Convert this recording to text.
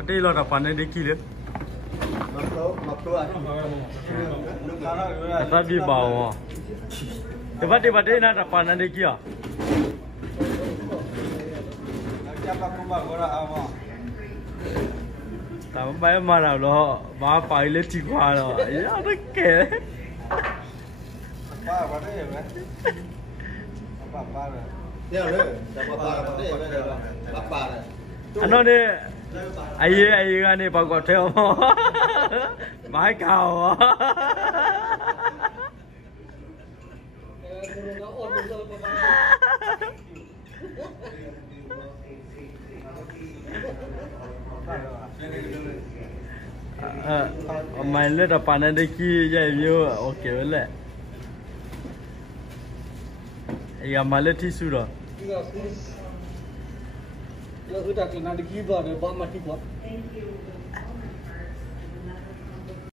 Ada lot apa nih deki le? Tapi bawa. Tiba-tiba dia nak apa nih deki ya? Tambah marah loh, bawa pilot cikgu loh. Ya ada ke? Apa ada ya kan? Apa ada? Ya ada. Apa ada? Ano ni? Ayah kan ni bawa hotel mo. Mai kau. Main le depan ada ki je view okey boleh. Ya malah tisu dah. Kalau sudah kena dikibah, dia bawa mati buat.